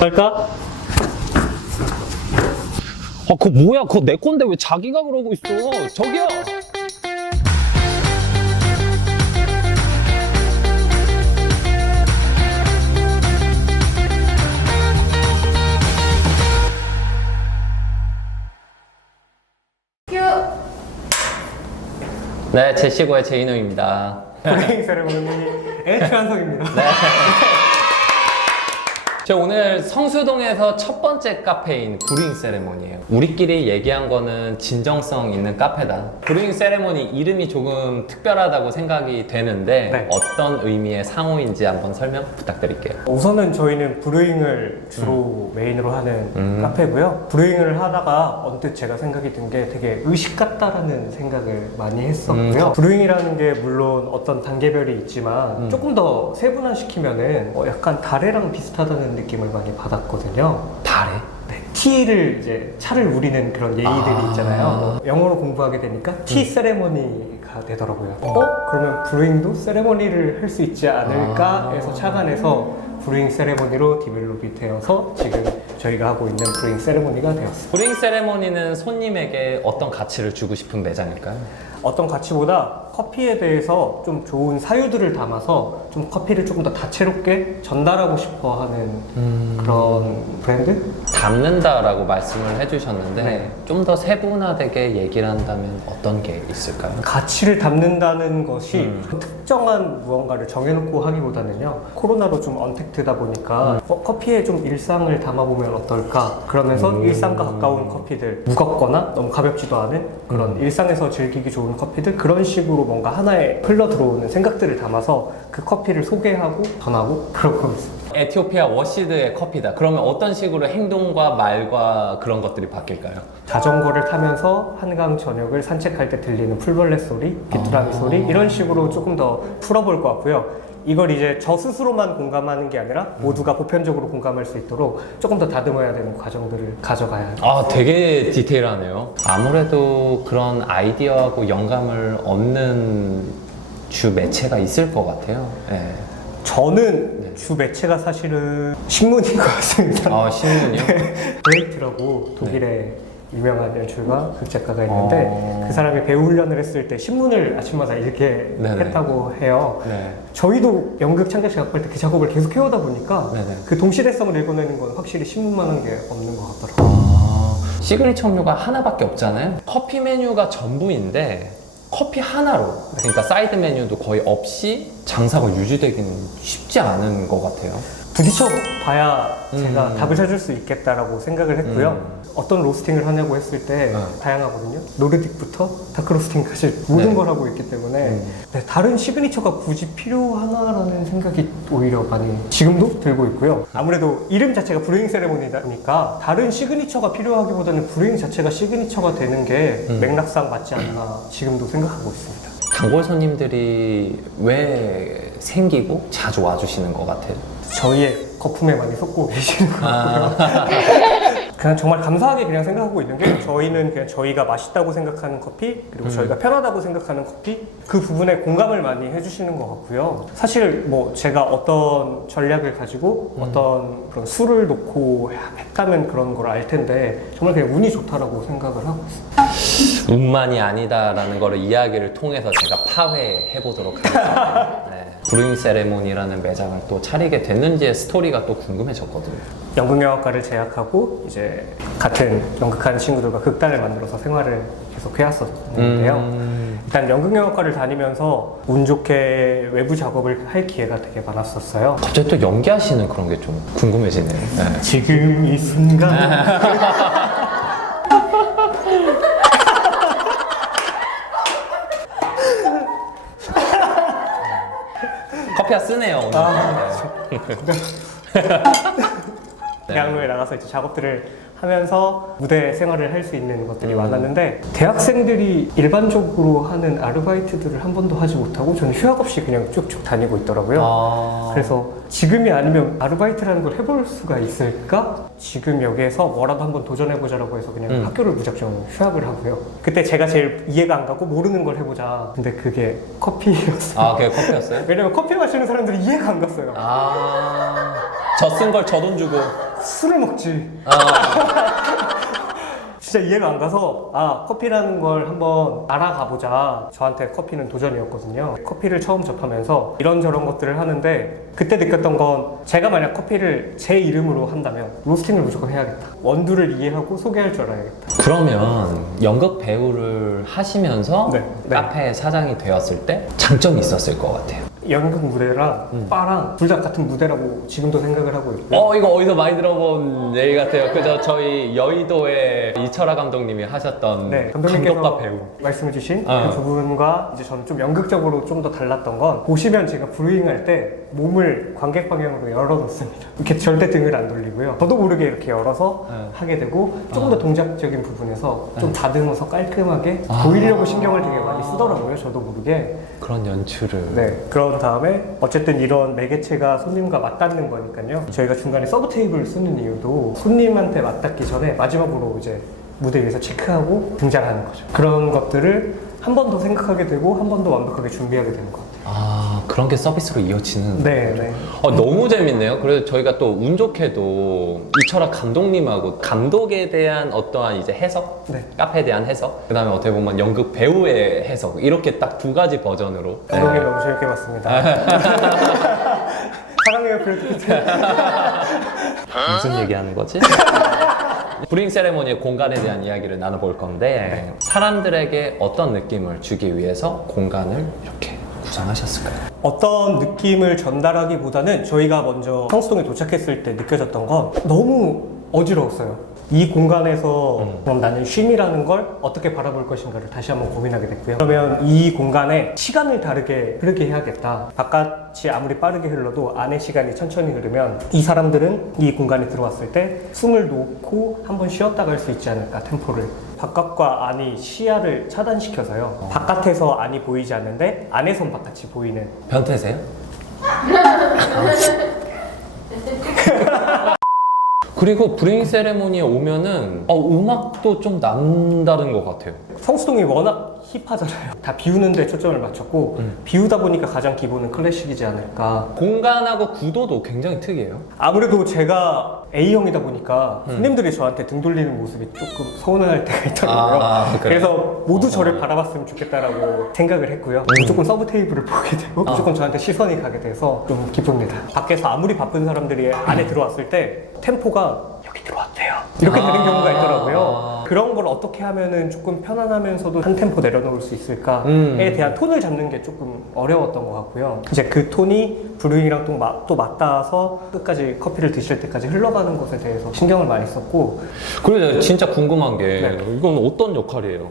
갈까? 아, 그거 뭐야? 그거 내 건데 왜 자기가 그러고 있어? 저기요! 네, 제시고의 제이노입니다. 브레이킹 세레모니의 최한석입니다. 네. 저 오늘 성수동에서 첫 번째 카페인 브루잉 세레모니예요. 우리끼리 얘기한 거는 진정성 있는 카페다. 브루잉 세레모니 이름이 조금 특별하다고 생각이 되는데 네. 어떤 의미의 상호인지 한번 설명 부탁드릴게요. 우선은 저희는 브루잉을 주로 메인으로 하는 카페고요. 브루잉을 하다가 언뜻 제가 생각이 든 게 되게 의식 같다라는 생각을 많이 했었고요. 브루잉이라는 게 물론 어떤 단계별이 있지만 조금 더 세분화시키면은 약간 다레랑 비슷하다는 느낌을 많이 받았거든요. 다래? 네, 티를 이제 차를 우리는 그런 예의들이 있잖아요. 영어로 공부하게 되니까 티 세레머니가 되더라고요. 그러면 브루잉도 세레머니를 할 수 있지 않을까 해서 착안해서 브루잉 세레머니로 디벨롭이 되어서 지금 저희가 하고 있는 브루잉 세레모니가 되었습니다. 브루잉 세레모니는 손님에게 어떤 가치를 주고 싶은 매장일까요? 어떤 가치보다 커피에 대해서 좀 좋은 사유들을 담아서 좀 커피를 조금 더 다채롭게 전달하고 싶어 하는 그런 브랜드? 담는다라고 말씀을 해주셨는데 네. 좀 더 세분화되게 얘기를 한다면 어떤 게 있을까요? 가치를 담는다는 것이 특정한 무언가를 정해놓고 하기보다는요, 코로나로 좀 언택트다 보니까 커피에 좀 일상을 담아보면 어떨까, 그러면서 일상과 가까운 커피들, 무겁거나 너무 가볍지도 않은 그런 일상에서 즐기기 좋은 커피들, 그런 식으로 뭔가 하나에 흘러 들어오는 생각들을 담아서 그 커피를 소개하고 전하고 그러고 있습니다. 에티오피아 워시드의 커피다. 그러면 어떤 식으로 행동과 말과 그런 것들이 바뀔까요? 자전거를 타면서 한강 저녁을 산책할 때 들리는 풀벌레 소리, 귀뚜라미 소리, 이런 식으로 조금 더 풀어볼 것 같고요. 이걸 이제 저 스스로만 공감하는 게 아니라 모두가 보편적으로 공감할 수 있도록 조금 더 다듬어야 되는 과정들을 가져가야 합니다. 아, 되게 디테일하네요. 아무래도 그런 아이디어하고 영감을 얻는 주 매체가 있을 것 같아요. 네. 저는 주 매체가 사실은 신문인 것 같습니다. 아, 신문이요? 브레이트라고 독일의 유명한 연출가, 극작가가 있는데 그 사람이 배우 훈련을 했을 때 신문을 아침마다 읽게 네네. 했다고 해요. 네. 저희도 연극 창작 작업할 때 그 작업을 계속 해오다 보니까 네네. 그 동시대성을 내보내는 건 확실히 신문만한 게 없는 것 같더라고요. 시그니처 음료가 하나밖에 없잖아요. 커피 메뉴가 전부인데 커피 하나로, 그러니까 사이드 메뉴도 거의 없이 장사가 유지되기는 쉽지 않은 것 같아요. 부딪혀 봐야 제가 답을 찾을 수 있겠다라고 생각을 했고요. 어떤 로스팅을 하냐고 했을 때 다양하거든요. 노르딕부터 다크로스팅까지 모든 네. 걸 하고 있기 때문에 네, 다른 시그니처가 굳이 필요하나라는 생각이 오히려 많이 지금도 들고 있고요. 아무래도 이름 자체가 브루잉 세레모니니까 다른 시그니처가 필요하기보다는 브루잉 자체가 시그니처가 되는 게 맥락상 맞지 않나 지금도 생각하고 있습니다. 단골 손님들이 왜 생기고 자주 와주시는 것 같아요? 저희의 거품에 많이 속고 계시는 것 같고요. 그냥 정말 감사하게 그냥 생각하고 있는 게 저희는 그냥 저희가 맛있다고 생각하는 커피 그리고 저희가 편하다고 생각하는 커피 그 부분에 공감을 많이 해주시는 것 같고요. 사실 뭐 제가 어떤 전략을 가지고 어떤 그런 수를 놓고 했다면 그런 걸 알 텐데 정말 그냥 운이 좋다라고 생각을 하고 있습니다. 운만이 아니다라는 거를 이야기를 통해서 제가 파회해 보도록 하겠습니다. 네. 브루잉 세레모니라는 매장을 또 차리게 됐는지의 스토리가 또 궁금해졌거든요. 연극영화과를 재학하고 이제 같은 연극하는 친구들과 극단을 만들어서 생활을 계속 해왔었는데요. 일단 연극영화과를 다니면서 운 좋게 외부 작업을 할 기회가 되게 많았었어요. 갑자기 또 연기하시는 그런 게 좀 궁금해지네요. 네. 지금 이 순간 커피가 쓰네요, 오늘. 대학로에 나가서 이제 작업들을 하면서 무대 생활을 할 수 있는 것들이 많았는데 대학생들이 일반적으로 하는 아르바이트들을 한 번도 하지 못하고 저는 휴학 없이 그냥 쭉쭉 다니고 있더라고요. 아... 그래서 지금이 아니면 아르바이트라는 걸 해볼 수가 있을까? 지금 여기에서 뭐라도 한번 도전해보자라고 해서 그냥 학교를 무작정 휴학을 하고요. 그때 제가 제일 이해가 안 가고 모르는 걸 해보자. 근데 그게 커피였어요. 아, 그게 커피였어요? 왜냐면 커피 마시는 사람들이 이해가 안 갔어요. 아, 저 쓴 걸 저 돈 주고. 술을 먹지. 진짜 이해가 안 가서 커피라는 걸 한번 알아가보자. 저한테 커피는 도전이었거든요. 커피를 처음 접하면서 이런저런 것들을 하는데 그때 느꼈던 건 제가 만약 커피를 제 이름으로 한다면 로스팅을 무조건 해야겠다. 원두를 이해하고 소개할 줄 알아야겠다. 그러면 연극 배우를 하시면서 네. 카페 사장이 되었을 때 장점이 있었을 것 같아요. 연극 무대랑 바랑 둘 다 같은 무대라고 지금도 생각을 하고 있고요. 이거 어디서 많이 들어본 얘기 같아요. 그저 저희 여의도에 이철아 감독님이 하셨던 네, 감독님께서 감독과 배우. 말씀해주신 그 부분과 이제 저는 좀 연극적으로 좀 더 달랐던 건 보시면 제가 브루잉할 때 몸을 관객 방향으로 열어놓습니다. 이렇게 절대 등을 안 돌리고요. 저도 모르게 이렇게 열어서 하게 되고 조금 더 동작적인 부분에서 좀 다듬어서 깔끔하게 보이려고 신경을 되게 많이 쓰더라고요. 저도 모르게. 그런 연출을. 네. 그런 다음에 어쨌든 이런 매개체가 손님과 맞닿는 거니까요. 저희가 중간에 서브 테이블을 쓰는 이유도 손님한테 맞닿기 전에 마지막으로 이제 무대 위에서 체크하고 등장하는 거죠. 그런 것들을 한 번 더 생각하게 되고 한 번 더 완벽하게 준비하게 되는 것 같아요. 그런 게 서비스로 이어지는. 네, 네. 너무 재밌네요. 그래서 저희가 또 운 좋게도 이철아 감독님하고 감독에 대한 어떠한 이제 해석, 네. 카페에 대한 해석, 그 다음에 어떻게 보면 연극 배우의 해석, 이렇게 딱 두 가지 버전으로. 감독님 너무 재밌게 봤습니다. 사랑해요, 브래드. 무슨 얘기하는 거지? 브링 세레모니의 공간에 대한 이야기를 나눠볼 건데 사람들에게 어떤 느낌을 주기 위해서 공간을 이렇게 구성하셨을까요? 어떤 느낌을 전달하기보다는 저희가 먼저 성수동에 도착했을 때 느껴졌던 건 너무 어지러웠어요. 이 공간에서 그럼 나는 쉼이라는 걸 어떻게 바라볼 것인가를 다시 한번 고민하게 됐고요. 그러면 이 공간에 시간을 다르게 흐르게 해야겠다. 바깥이 아무리 빠르게 흘러도 안의 시간이 천천히 흐르면 이 사람들은 이 공간에 들어왔을 때 숨을 놓고 한번 쉬었다 갈 수 있지 않을까, 템포를. 바깥과 안이 시야를 차단시켜서요. 바깥에서 안이 보이지 않는데 안에선 바깥이 보이는. 변태세요? 그리고 브링 세레모니에 오면은 음악도 좀 남다른 것 같아요. 성수동이 워낙 힙하잖아요. 다 비우는데 초점을 맞췄고 비우다 보니까 가장 기본은 클래식이지 않을까. 공간하고 구도도 굉장히 특이해요. 아무래도 제가 A형이다 보니까 손님들이 저한테 등 돌리는 모습이 조금 서운할 때가 있더라고요. 그래요? 그래서 모두 저를 바라봤으면 좋겠다라고 생각을 했고요. 무조건 서브 테이블을 보게 되고 무조건 저한테 시선이 가게 돼서 좀 기쁩니다. 밖에서 아무리 바쁜 사람들이 안에 들어왔을 때 템포가 여기 들어왔대요. 이렇게 되는 경우가 있더라고요. 그런 걸 어떻게 하면은 조금 편안하면서도 한 템포 내려놓을 수 있을까에 대한 톤을 잡는 게 조금 어려웠던 것 같고요. 이제 그 톤이 브루잉이랑 또 맞닿아서 끝까지 커피를 드실 때까지 흘러가는 것에 대해서 신경을 많이 썼고. 그리고 진짜 궁금한 게 네. 이건 어떤 역할이에요?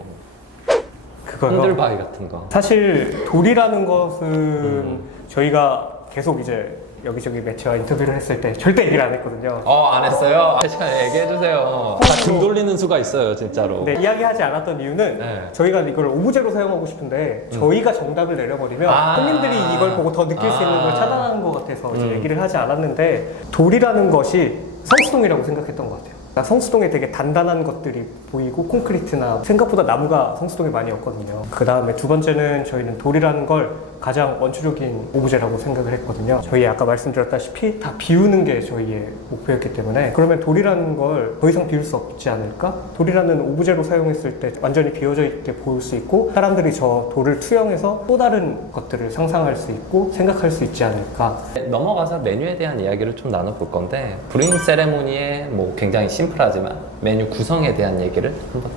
그거요. 흔들바위 같은 거. 사실 돌이라는 것은 저희가 계속 이제 여기저기 매체와 인터뷰를 했을 때 절대 얘기를 안 했거든요. 안 했어요? 시간 얘기해주세요. 다 등 돌리는 수가 있어요, 진짜로. 근데 이야기하지 않았던 이유는 네. 저희가 이걸 오브제로 사용하고 싶은데 저희가 정답을 내려버리면 손님들이 이걸 보고 더 느낄 수 있는 걸 차단하는 것 같아서 이제 얘기를 하지 않았는데 돌이라는 것이 성수동이라고 생각했던 것 같아요. 그러니까 성수동에 되게 단단한 것들이 보이고 콘크리트나 생각보다 나무가 성수동에 많이 없거든요. 그 다음에 두 번째는 저희는 돌이라는 걸 가장 원초적인 오브제라고 생각을 했거든요. 저희 아까 말씀드렸다시피 다 비우는 게 저희의 목표였기 때문에 그러면 돌이라는 걸 더 이상 비울 수 없지 않을까? 돌이라는 오브제로 사용했을 때 완전히 비워져 있게 보일 수 있고 사람들이 저 돌을 투영해서 또 다른 것들을 상상할 수 있고 생각할 수 있지 않을까? 넘어가서 메뉴에 대한 이야기를 좀 나눠볼 건데 브링 세레모니에 뭐 굉장히 심플하지만 메뉴 구성에 대한 얘기를 한번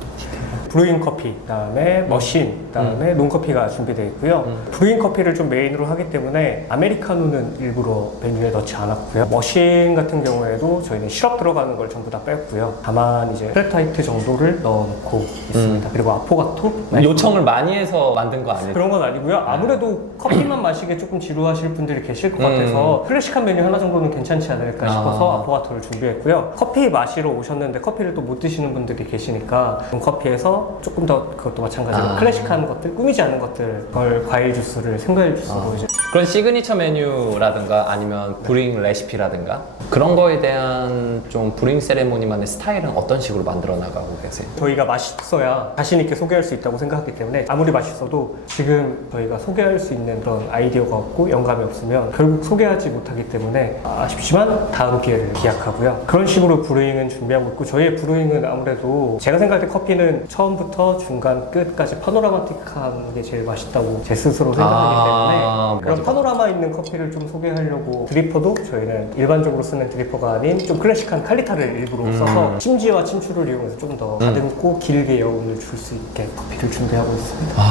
브루잉 커피, 그다음에 머신, 그다음에 논커피가 준비되어 있고요. 브루잉 커피를 좀 메인으로 하기 때문에 아메리카노는 일부러 메뉴에 넣지 않았고요. 머신 같은 경우에도 저희는 시럽 들어가는 걸 전부 다 뺐고요. 다만 이제 플랫화이트 정도를 넣어놓고 있습니다. 그리고 아포가토? 요청을 많이 해서 만든 거 아니에요? 그런 건 아니고요. 아무래도 커피만 마시기 조금 지루하실 분들이 계실 것 같아서 클래식한 메뉴 하나 정도는 괜찮지 않을까 싶어서 아포가토를 준비했고요. 커피 마시러 오셨는데 커피를 또 못 드시는 분들이 계시니까 커피에서 해서 조금 더 그것도 마찬가지로 클래식한 것들, 꾸미지 않은 것들, 걸 과일 주스를 생과일 주스로 이제 그런 시그니처 메뉴라든가 아니면 브링 레시피라든가 그런 거에 대한 좀 브링 세레모니만의 스타일은 어떤 식으로 만들어 나가고 계세요? 저희가 맛있어야 자신 있게 소개할 수 있다고 생각하기 때문에 아무리 맛있어도 지금 저희가 소개할 수 있는 그런 아이디어가 없고 영감이 없으면 결국 소개하지 못하기 때문에 아쉽지만 다음 기회를 기약하고요. 그런 식으로 브루잉은 준비하고 있고 저희의 브루잉은 아무래도 제가 생각할 때 커피는 처음부터 중간 끝까지 파노라마틱한 게 제일 맛있다고 제 스스로 생각하기 때문에 그런 맞아. 파노라마 있는 커피를 좀 소개하려고 드리퍼도 저희는 일반적으로 쓰는 드리퍼가 아닌 좀 클래식한 칼리타를 일부러 써서 심지와 침출을 이용해서 좀 더 가듬고 길게 여운을 줄 수 있게 커피를 준비하고 있습니다.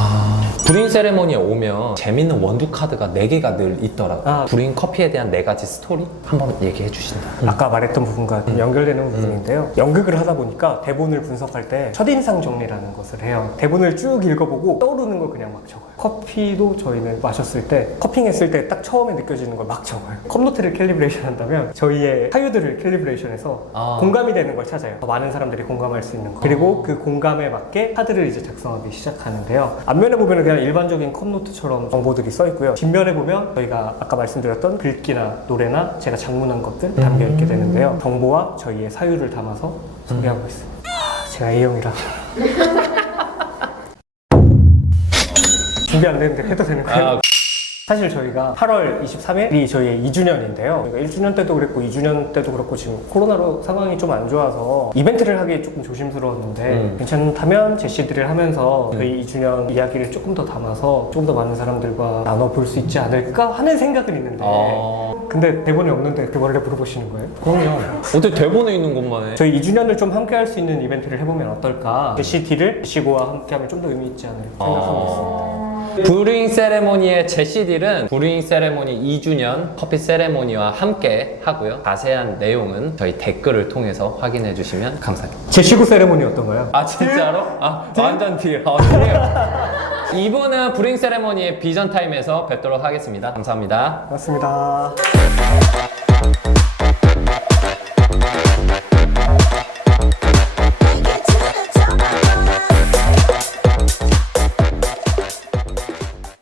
브링 세레모니에 오면 재밌는 원두 카드가 4개가 늘 있더라고요. 브링 커피에 대한 4가지 스토리 한번 얘기해 주신다. 아까 말했던 부분과 좀 연결되는 부분인데요. 연극을 하다 보니까 대본을 분석할 때 첫인상 정리라는 것을 해요. 대본을 쭉 읽어보고 떠오르는 걸 그냥 막 적어요. 커피도 저희는 마셨을 때 커핑했을 때 딱 처음에 느껴지는 걸 막 적어요. 컵노트를 캘리브레이션 한다면 저희의 사유들을 캘리브레이션해서 공감이 되는 걸 찾아요. 더 많은 사람들이 공감할 수 있는 거. 그리고 그 공감에 맞게 카드를 이제 작성하기 시작하는데요. 앞면에 보면 그냥 일반적인 컵노트처럼 정보들이 써 있고요. 뒷면에 보면 저희가 아까 말씀드렸던 글귀나 노래나 제가 장문한 것들 담겨 있게 되는데요. 정보와 저희의 사유를 담아서 소개하고 있습니다. 제가 A형이라 준비 안 되는데 해도 되는 거예요? 사실 저희가 8월 23일이 저희의 2주년인데요. 저희가 1주년 때도 그랬고 2주년 때도 그렇고 지금 코로나로 상황이 좀 안 좋아서 이벤트를 하기 조금 조심스러웠는데 괜찮다면 제시들을 하면서 저희 2주년 이야기를 조금 더 담아서 조금 더 많은 사람들과 나눠볼 수 있지 않을까 하는 생각은 있는데 근데 대본이 없는데 그거를 물어보시는 거예요? 그럼요. 어떻게 대본에 있는 것만 해? 저희 2주년을 좀 함께 할 수 있는 이벤트를 해보면 어떨까? 제시디를 제시고와 함께 하면 좀 더 의미 있지 않을까 생각하고 있습니다. 브루잉 세레모니의 제시딜은 브루잉 세레모니 2주년 커피 세레모니와 함께 하고요. 자세한 내용은 저희 댓글을 통해서 확인해 주시면 감사합니다. 제시고 세레모니 어떤가요? 아 진짜로? 완전 딜. 딜이에요. 이분은 브루잉 세레모니의 비전 타임에서 뵙도록 하겠습니다. 감사합니다. 맞습니다.